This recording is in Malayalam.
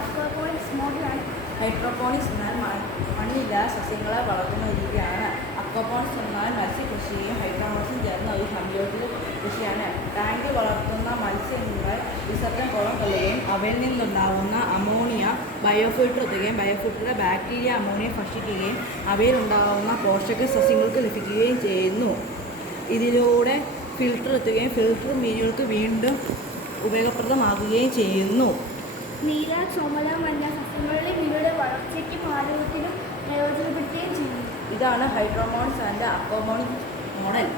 അക്വാപോണിക്സ് മോഡലാണ്. ഹൈഡ്രോപോണിക്സ് എന്നാൽ മണ്ണില്ലാതെ സസ്യങ്ങളെ വളർത്തുന്ന രീതിയാണ്. അക്വാപോണിക്സ് എന്നാൽ മത്സ്യകൃഷിയും ഹൈഡ്രോപോണിക്സും ചേർന്ന ഒരു സംയോജിത കൃഷിയാണ്. ടാങ്കിൽ വളർത്തുന്ന മത്സ്യങ്ങൾ വിസർജ്ജന കുളം കൊള്ളുകയും അവയിൽ നിന്നുണ്ടാകുന്ന അമോണിയ ബയോഫിൽട്ടർ എത്തുകയും ബയോഫിൽട്ടറിലെ ബാക്ടീരിയ അമോണിയ ഭക്ഷിക്കുകയും അവയിലുണ്ടാകുന്ന പോഷക സസ്യങ്ങൾക്ക് ലഭിക്കുകയും ചെയ്യുന്നു. ഇതിലൂടെ ഫിൽട്ടർ എത്തുകയും ഫിൽട്ടർ മീനുകൾക്ക് വീണ്ടും ഉപയോഗപ്രദമാകുകയും ചെയ്യുന്നു. നീല, ചുമല, മഞ്ഞ സസ്യങ്ങളിലെ മീനുകളുടെ വളർച്ചയ്ക്കും ആരോഗ്യത്തിനും പ്രയോജനപ്പെടുത്തുകയും ചെയ്യുന്നു. ഇതാണ് ഹൈഡ്രോപോണിക്സ് ആൻഡ് അക്വാപോണിക്സ് മോഡൽ.